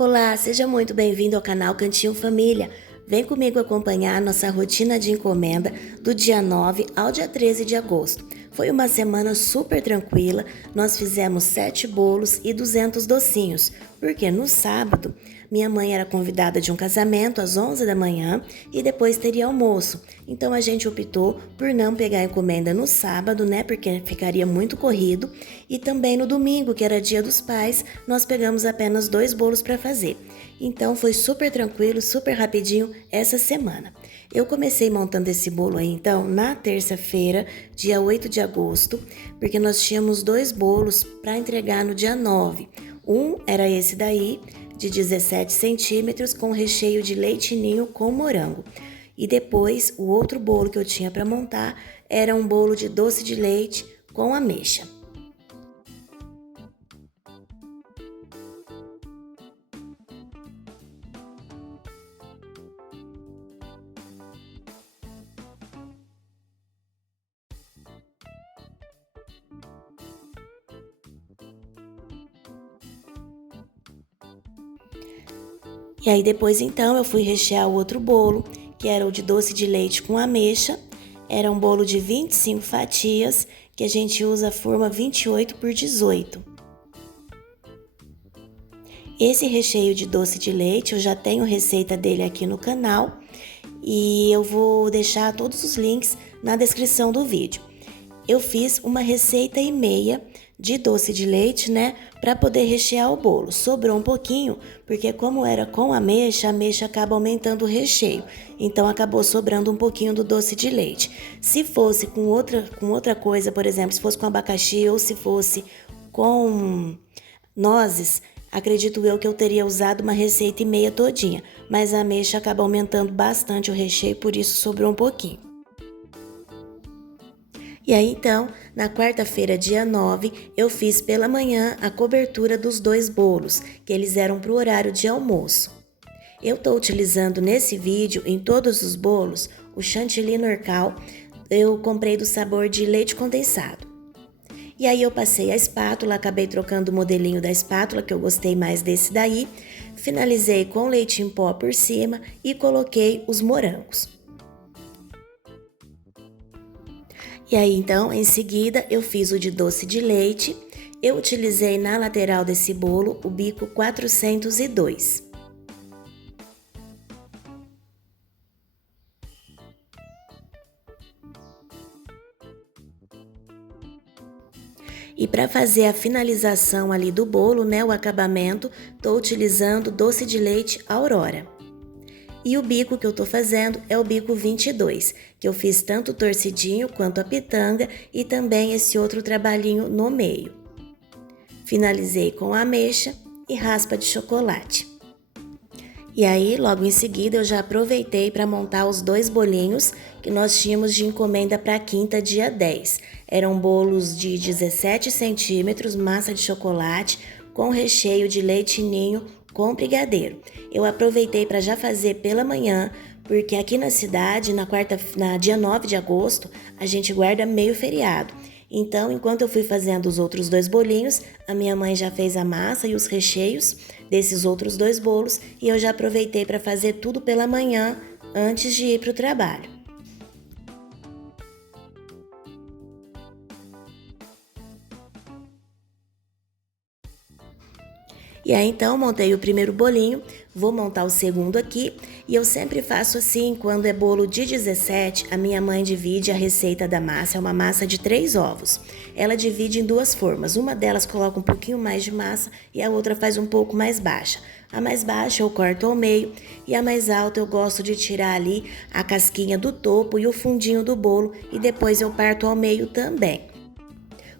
Olá, seja muito bem-vindo ao canal Cantinho Família. Vem comigo acompanhar nossa rotina de encomenda do dia 9 ao dia 13 de agosto. Foi uma semana super tranquila, nós fizemos 7 bolos e 200 docinhos, porque no sábado minha mãe era convidada de um casamento às 11 da manhã e depois teria almoço. Então a gente optou por não pegar a encomenda no sábado, né, porque ficaria muito corrido, e também no domingo, que era dia dos pais, nós pegamos apenas 2 bolos para fazer. Então foi super tranquilo, super rapidinho essa semana. Eu comecei montando esse bolo aí então na terça-feira, dia 8 de agosto, porque nós tínhamos 2 bolos para entregar no dia 9. Um era esse daí, de 17 centímetros, com recheio de leite ninho com morango. E depois, o outro bolo que eu tinha para montar era um bolo de doce de leite com ameixa. E aí depois então eu fui rechear o outro bolo, que era o de doce de leite com ameixa. Era um bolo de 25 fatias, que a gente usa a forma 28 por 18. Esse recheio de doce de leite, eu já tenho receita dele aqui no canal e eu vou deixar todos os links na descrição do vídeo. Eu fiz uma receita e meia de doce de leite, né, para poder rechear o bolo. Sobrou um pouquinho, porque como era com ameixa, a ameixa acaba aumentando o recheio. Então acabou sobrando um pouquinho do doce de leite. Se fosse com outra coisa, por exemplo, se fosse com abacaxi ou se fosse com nozes, acredito eu que eu teria usado uma receita e meia todinha, mas a ameixa acaba aumentando bastante o recheio, por isso sobrou um pouquinho. E aí então, na quarta-feira, dia 9, eu fiz pela manhã a cobertura dos 2 bolos, que eles eram para o horário de almoço. Eu estou utilizando nesse vídeo, em todos os bolos, o chantilly Norcal, eu comprei do sabor de leite condensado. E aí eu passei a espátula, acabei trocando o modelinho da espátula, que eu gostei mais desse daí, finalizei com leite em pó por cima e coloquei os morangos. E aí então, em seguida, eu fiz o de doce de leite. Eu utilizei na lateral desse bolo o bico 402. E para fazer a finalização ali do bolo, né, o acabamento, tô utilizando doce de leite Aurora. E o bico que eu tô fazendo é o bico 22, que eu fiz tanto torcidinho quanto a pitanga e também esse outro trabalhinho no meio. Finalizei com a ameixa e raspa de chocolate. E aí, logo em seguida, eu já aproveitei para montar os 2 bolinhos que nós tínhamos de encomenda para quinta, dia 10. Eram bolos de 17 centímetros, massa de chocolate, com recheio de leite ninho com brigadeiro. Eu aproveitei para já fazer pela manhã, porque aqui na cidade, na dia 9 de agosto, a gente guarda meio feriado. Então, enquanto eu fui fazendo os outros 2 bolinhos, a minha mãe já fez a massa e os recheios desses outros 2 bolos e eu já aproveitei para fazer tudo pela manhã antes de ir para o trabalho. E aí então montei o primeiro bolinho, vou montar o segundo aqui e eu sempre faço assim, quando é bolo de 17, a minha mãe divide a receita da massa, é uma massa de 3 ovos. Ela divide em 2 formas, uma delas coloca um pouquinho mais de massa e a outra faz um pouco mais baixa. A mais baixa eu corto ao meio e a mais alta eu gosto de tirar ali a casquinha do topo e o fundinho do bolo e depois eu parto ao meio também.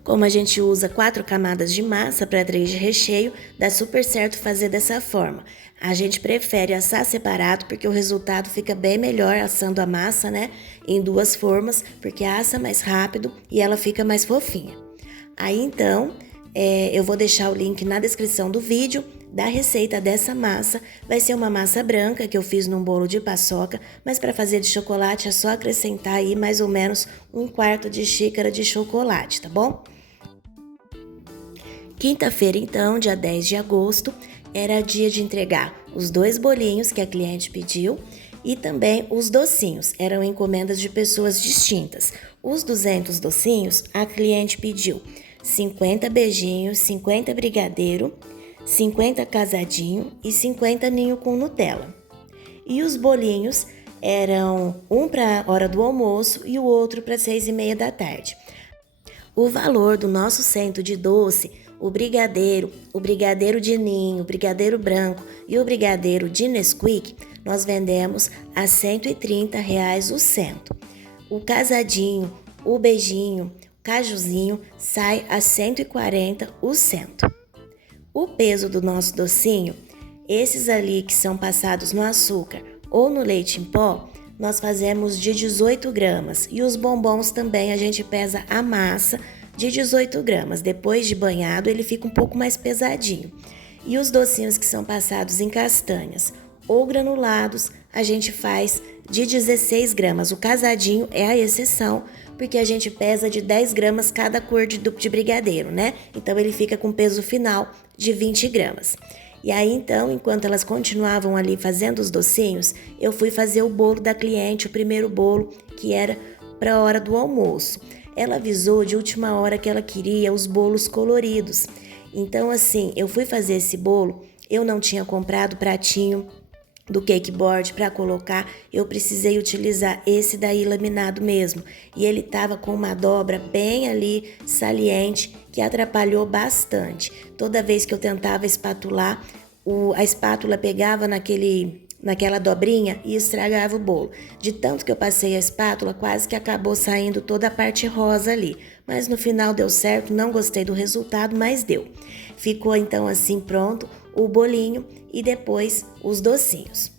Como a gente usa 4 camadas de massa para 3 de recheio, dá super certo fazer dessa forma. A gente prefere assar separado porque o resultado fica bem melhor assando a massa, né? Em 2 formas, porque assa mais rápido e ela fica mais fofinha. Aí então, eu vou deixar o link na descrição do vídeo da receita dessa massa. Vai ser uma massa branca que eu fiz num bolo de paçoca, mas para fazer de chocolate é só acrescentar aí mais ou menos 1/4 de xícara de chocolate, tá bom? Quinta-feira, então, dia 10 de agosto, era dia de entregar os 2 bolinhos que a cliente pediu e também os docinhos, eram encomendas de pessoas distintas. Os 200 docinhos, a cliente pediu 50 beijinhos, 50 brigadeiro, 50 casadinho e 50 ninho com Nutella. E os bolinhos eram um para a hora do almoço e o outro para 6h30 da tarde. O valor do nosso cento de doce, o brigadeiro de ninho, o brigadeiro branco e o brigadeiro de Nesquik, nós vendemos a R$ 130 o cento. O casadinho, o beijinho, o cajuzinho sai a R$ 140 o cento. O peso do nosso docinho, esses ali que são passados no açúcar ou no leite em pó, nós fazemos de 18 gramas. E os bombons também a gente pesa a massa de 18 gramas. Depois de banhado, ele fica um pouco mais pesadinho. E os docinhos que são passados em castanhas ou granulados, a gente faz de 16 gramas. O casadinho é a exceção, porque a gente pesa de 10 gramas cada cor de brigadeiro, né? Então ele fica com peso final de 20 gramas. E aí então, enquanto elas continuavam ali fazendo os docinhos, eu fui fazer o bolo da cliente, o primeiro bolo, que era para a hora do almoço. Ela avisou de última hora que ela queria os bolos coloridos. Então assim, eu fui fazer esse bolo, eu não tinha comprado pratinho do cake board para colocar, eu precisei utilizar esse daí laminado mesmo. E ele tava com uma dobra bem ali saliente que atrapalhou bastante. Toda vez que eu tentava espatular, a espátula pegava naquela dobrinha e estragava o bolo. De tanto que eu passei a espátula, quase que acabou saindo toda a parte rosa ali. Mas no final deu certo, não gostei do resultado, mas deu. Ficou então assim pronto o bolinho e depois os docinhos.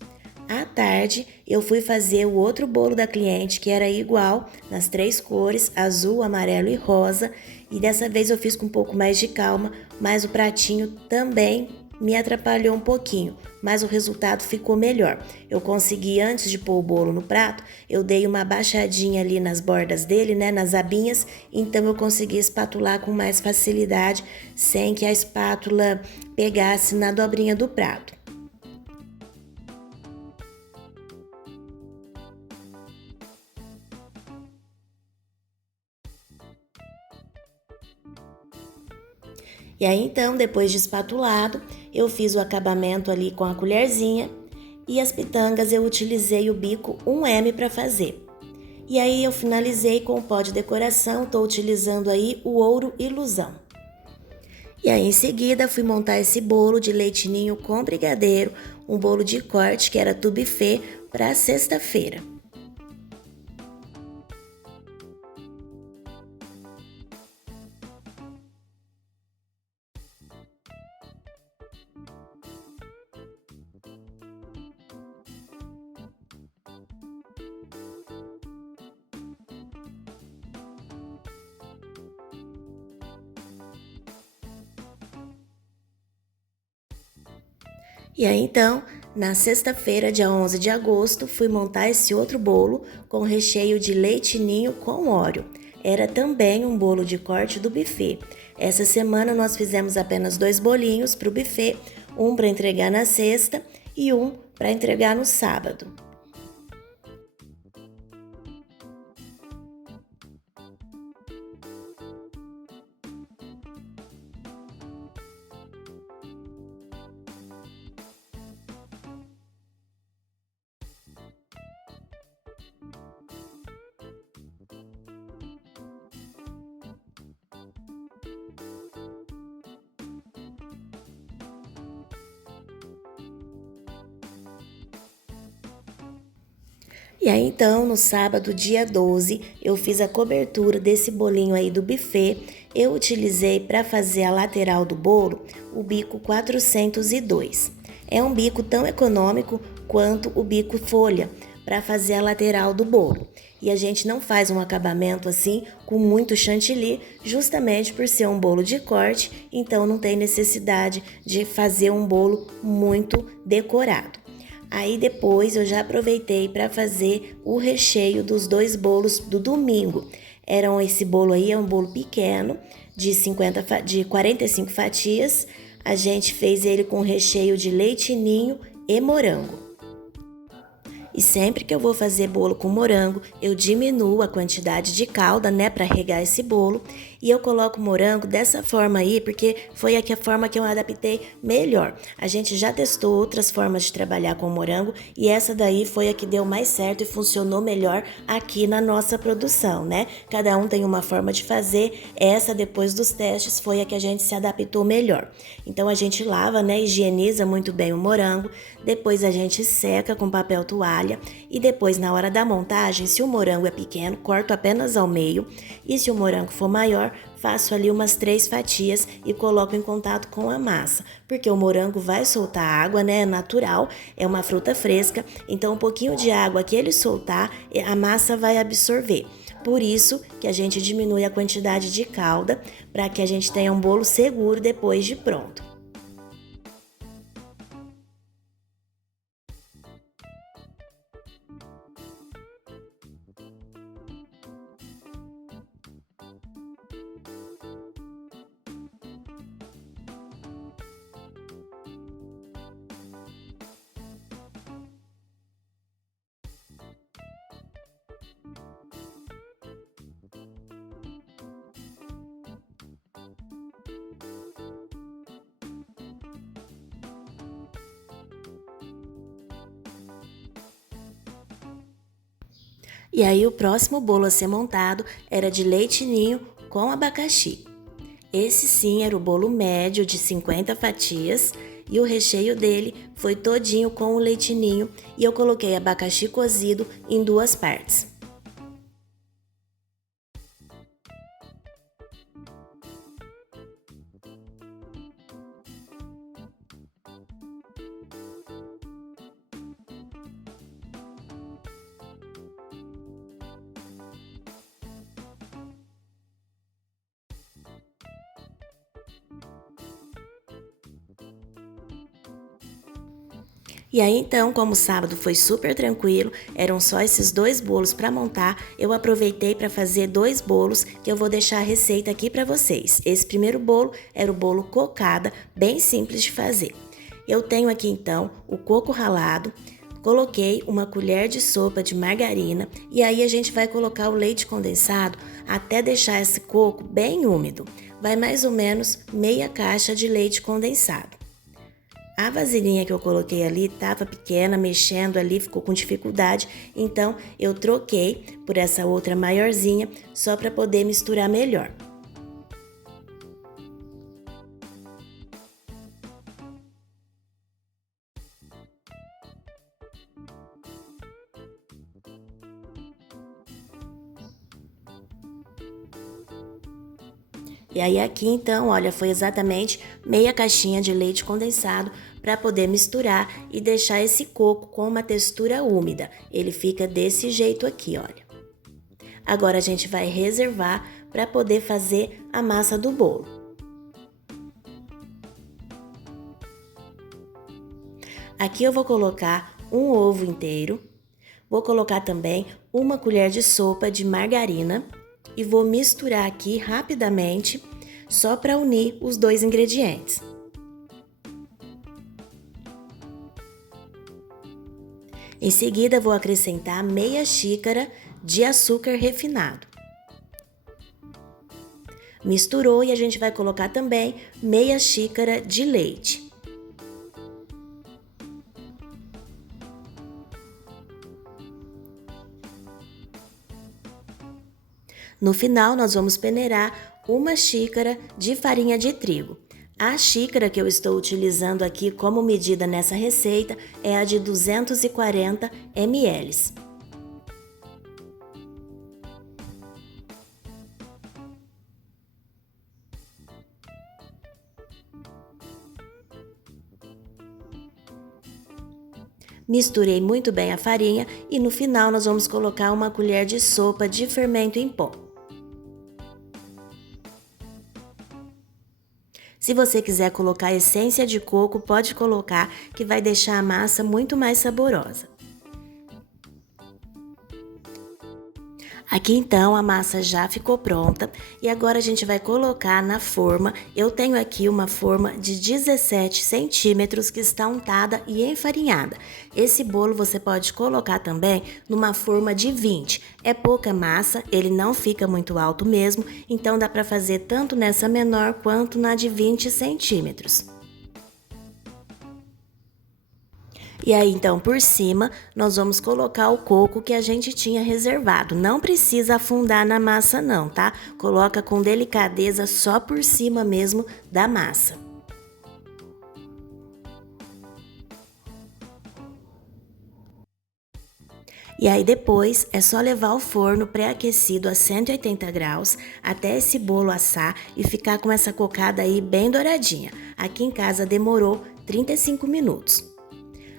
À tarde, eu fui fazer o outro bolo da cliente, que era igual, nas 3 cores, azul, amarelo e rosa. E dessa vez eu fiz com um pouco mais de calma, mas o pratinho também me atrapalhou um pouquinho, mas o resultado ficou melhor. Eu consegui, antes de pôr o bolo no prato, eu dei uma baixadinha ali nas bordas dele, né, nas abinhas, então eu consegui espatular com mais facilidade, sem que a espátula pegasse na dobrinha do prato. E aí então, depois de espatulado, eu fiz o acabamento ali com a colherzinha e as pitangas eu utilizei o bico 1M para fazer. E aí eu finalizei com o pó de decoração, estou utilizando aí o ouro ilusão. E aí em seguida fui montar esse bolo de leite ninho com brigadeiro, um bolo de corte que era do buffet para sexta-feira. E aí então, na sexta-feira, dia 11 de agosto, fui montar esse outro bolo com recheio de leite ninho com Oreo. Era também um bolo de corte do buffet. Essa semana nós fizemos apenas 2 bolinhos para o buffet, um para entregar na sexta e um para entregar no sábado. E aí então, no sábado, dia 12, eu fiz a cobertura desse bolinho aí do buffet. Eu utilizei para fazer a lateral do bolo o bico 402. É um bico tão econômico quanto o bico folha para fazer a lateral do bolo. E a gente não faz um acabamento assim com muito chantilly, justamente por ser um bolo de corte, então não tem necessidade de fazer um bolo muito decorado. Aí depois eu já aproveitei para fazer o recheio dos 2 bolos do domingo. Esse bolo aí é um bolo pequeno de 45 fatias. a gente fez ele com recheio de leite ninho e morango. E sempre que eu vou fazer bolo com morango, eu diminuo a quantidade de calda, né, para regar esse bolo. E eu coloco o morango dessa forma aí, porque foi a forma que eu adaptei melhor. A gente já testou outras formas de trabalhar com morango e essa daí foi a que deu mais certo e funcionou melhor aqui na nossa produção, né? Cada um tem uma forma de fazer, essa depois dos testes foi a que a gente se adaptou melhor. Então a gente lava, né, higieniza muito bem o morango, depois a gente seca com papel toalha e depois na hora da montagem, se o morango é pequeno, corto apenas ao meio e se o morango for maior, faço ali umas 3 fatias e coloco em contato com a massa, porque o morango vai soltar água, né? É natural, é uma fruta fresca, então um pouquinho de água que ele soltar, a massa vai absorver. Por isso que a gente diminui a quantidade de calda para que a gente tenha um bolo seguro depois de pronto. E aí o próximo bolo a ser montado era de leite ninho com abacaxi. Esse sim era o bolo médio de 50 fatias e o recheio dele foi todinho com o leite ninho e eu coloquei abacaxi cozido em 2 partes. E aí então, como o sábado foi super tranquilo, eram só esses 2 bolos para montar, eu aproveitei para fazer 2 bolos que eu vou deixar a receita aqui para vocês. Esse primeiro bolo era o bolo cocada, bem simples de fazer. Eu tenho aqui então o coco ralado, coloquei uma colher de sopa de margarina e aí a gente vai colocar o leite condensado até deixar esse coco bem úmido. Vai mais ou menos meia caixa de leite condensado. A vasilhinha que eu coloquei ali estava pequena, mexendo ali, ficou com dificuldade, então eu troquei por essa outra maiorzinha só para poder misturar melhor. E aí aqui então, olha, foi exatamente meia caixinha de leite condensado para poder misturar e deixar esse coco com uma textura úmida. Ele fica desse jeito aqui, olha. Agora a gente vai reservar para poder fazer a massa do bolo. Aqui eu vou colocar um ovo inteiro, vou colocar também uma colher de sopa de margarina e vou misturar aqui rapidamente, só para unir os 2 ingredientes. Em seguida, vou acrescentar meia xícara de açúcar refinado. Misturou e a gente vai colocar também meia xícara de leite. No final, nós vamos peneirar uma xícara de farinha de trigo. A xícara que eu estou utilizando aqui como medida nessa receita é a de 240 ml. Misturei muito bem a farinha e no final nós vamos colocar uma colher de sopa de fermento em pó. Se você quiser colocar essência de coco, pode colocar, que vai deixar a massa muito mais saborosa. Aqui então a massa já ficou pronta e agora a gente vai colocar na forma. Eu tenho aqui uma forma de 17 centímetros que está untada e enfarinhada. Esse bolo você pode colocar também numa forma de 20. É pouca massa, ele não fica muito alto mesmo, então dá para fazer tanto nessa menor quanto na de 20 centímetros. E aí, então, por cima, nós vamos colocar o coco que a gente tinha reservado. Não precisa afundar na massa não, tá? Coloca com delicadeza só por cima mesmo da massa. E aí depois é só levar ao forno pré-aquecido a 180 graus até esse bolo assar e ficar com essa cocada aí bem douradinha. Aqui em casa demorou 35 minutos.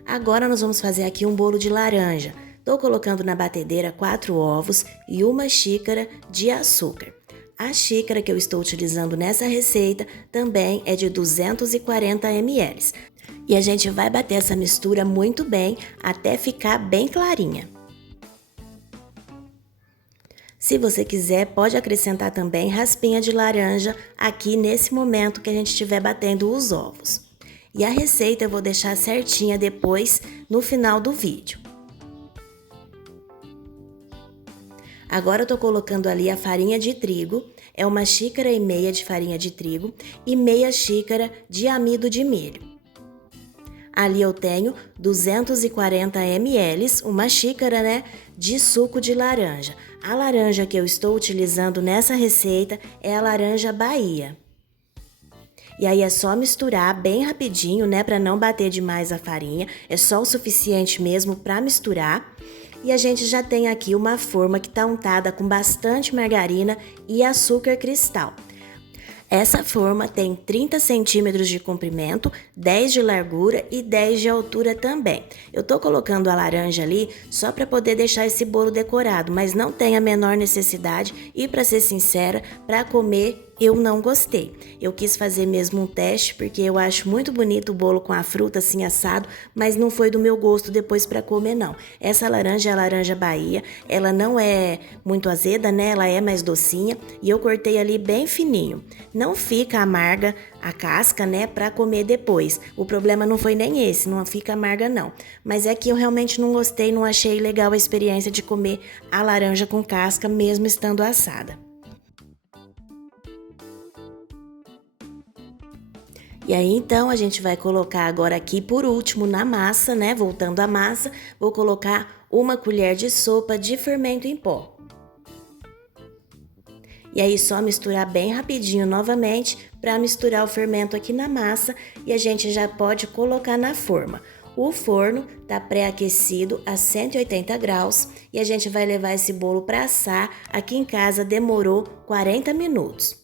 Agora nós vamos fazer aqui um bolo de laranja. Estou colocando na batedeira 4 ovos e 1 xícara de açúcar. A xícara que eu estou utilizando nessa receita também é de 240 ml. E a gente vai bater essa mistura muito bem até ficar bem clarinha. Se você quiser, pode acrescentar também raspinha de laranja aqui nesse momento que a gente estiver batendo os ovos. E a receita eu vou deixar certinha depois no final do vídeo. Agora eu tô colocando ali a farinha de trigo, é 1,5 xícaras de farinha de trigo e meia xícara de amido de milho. Ali eu tenho 240 ml, 1 xícara, né, de suco de laranja. A laranja que eu estou utilizando nessa receita é a laranja Bahia. E aí é só misturar bem rapidinho, né, para não bater demais a farinha. É só o suficiente mesmo para misturar. E a gente já tem aqui uma forma que tá untada com bastante margarina e açúcar cristal. Essa forma tem 30 centímetros de comprimento, 10 de largura e 10 de altura também. Eu tô colocando a laranja ali só para poder deixar esse bolo decorado, mas não tem a menor necessidade e, para ser sincera, para comer eu não gostei. Eu quis fazer mesmo um teste porque eu acho muito bonito o bolo com a fruta assim assado, mas não foi do meu gosto depois para comer não. Essa laranja é a laranja Bahia, ela não é muito azeda, né? Ela é mais docinha e eu cortei ali bem fininho. Não fica amarga a casca, né, para comer depois. O problema não foi nem esse, não fica amarga não. Mas é que eu realmente não gostei, não achei legal a experiência de comer a laranja com casca mesmo estando assada. E aí, então, a gente vai colocar agora aqui por último na massa, né? Voltando à massa, vou colocar 1 colher de sopa de fermento em pó. E aí, só misturar bem rapidinho novamente para misturar o fermento aqui na massa e a gente já pode colocar na forma. O forno tá pré-aquecido a 180 graus e a gente vai levar esse bolo para assar. Aqui em casa demorou 40 minutos.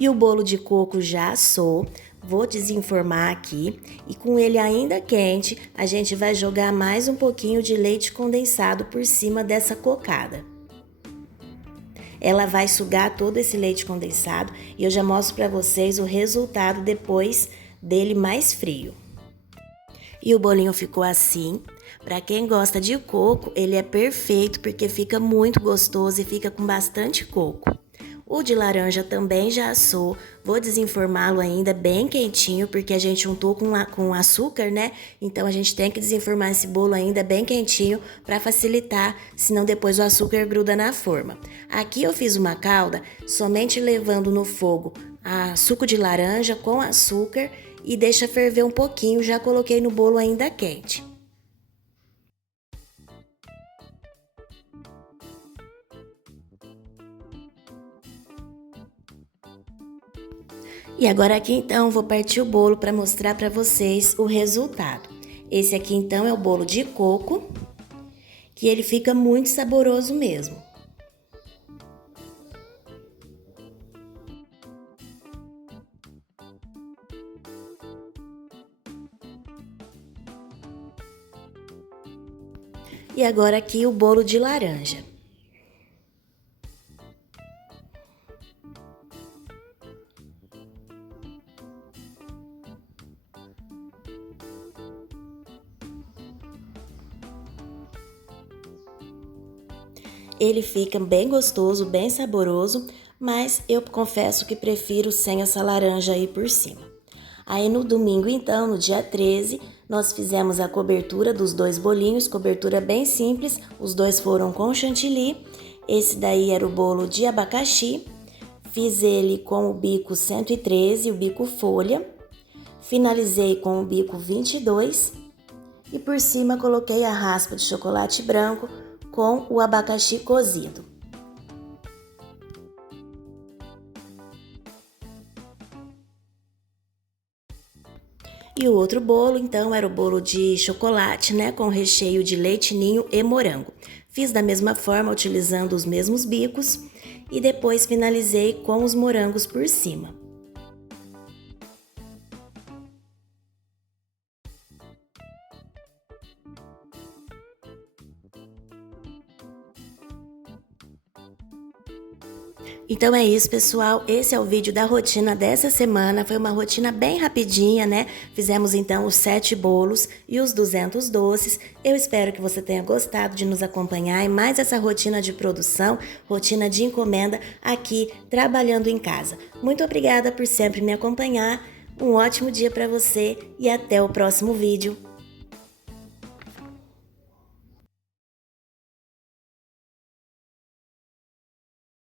E o bolo de coco já assou, vou desenformar aqui e com ele ainda quente, a gente vai jogar mais um pouquinho de leite condensado por cima dessa cocada. Ela vai sugar todo esse leite condensado e eu já mostro para vocês o resultado depois dele mais frio. E o bolinho ficou assim. Para quem gosta de coco, ele é perfeito porque fica muito gostoso e fica com bastante coco. O de laranja também já assou, vou desenformá-lo ainda bem quentinho, porque a gente untou com açúcar, né? Então a gente tem que desenformar esse bolo ainda bem quentinho para facilitar, senão depois o açúcar gruda na forma. Aqui eu fiz uma calda somente levando no fogo suco de laranja com açúcar e deixa ferver um pouquinho, já coloquei no bolo ainda quente. E agora aqui então vou partir o bolo para mostrar para vocês o resultado. Esse aqui então é o bolo de coco, que ele fica muito saboroso mesmo. E agora aqui o bolo de laranja. ele fica bem gostoso, bem saboroso, mas eu confesso que prefiro sem essa laranja aí por cima. Aí no domingo então, no dia 13, nós fizemos a cobertura dos 2 bolinhos, cobertura bem simples, os 2 foram com chantilly. Esse daí era o bolo de abacaxi, fiz ele com o bico 113, o bico folha, finalizei com o bico 22 e por cima coloquei a raspa de chocolate branco com o abacaxi cozido. E o outro bolo, então, era o bolo de chocolate, né, com recheio de leite ninho e morango. Fiz da mesma forma, utilizando os mesmos bicos, e depois finalizei com os morangos por cima. Então é isso, pessoal. Esse é o vídeo da rotina dessa semana. Foi uma rotina bem rapidinha, né? Fizemos então os 7 bolos e os 200 doces. Eu espero que você tenha gostado de nos acompanhar em mais essa rotina de produção, rotina de encomenda aqui trabalhando em casa. Muito obrigada por sempre me acompanhar. Um ótimo dia para você e até o próximo vídeo.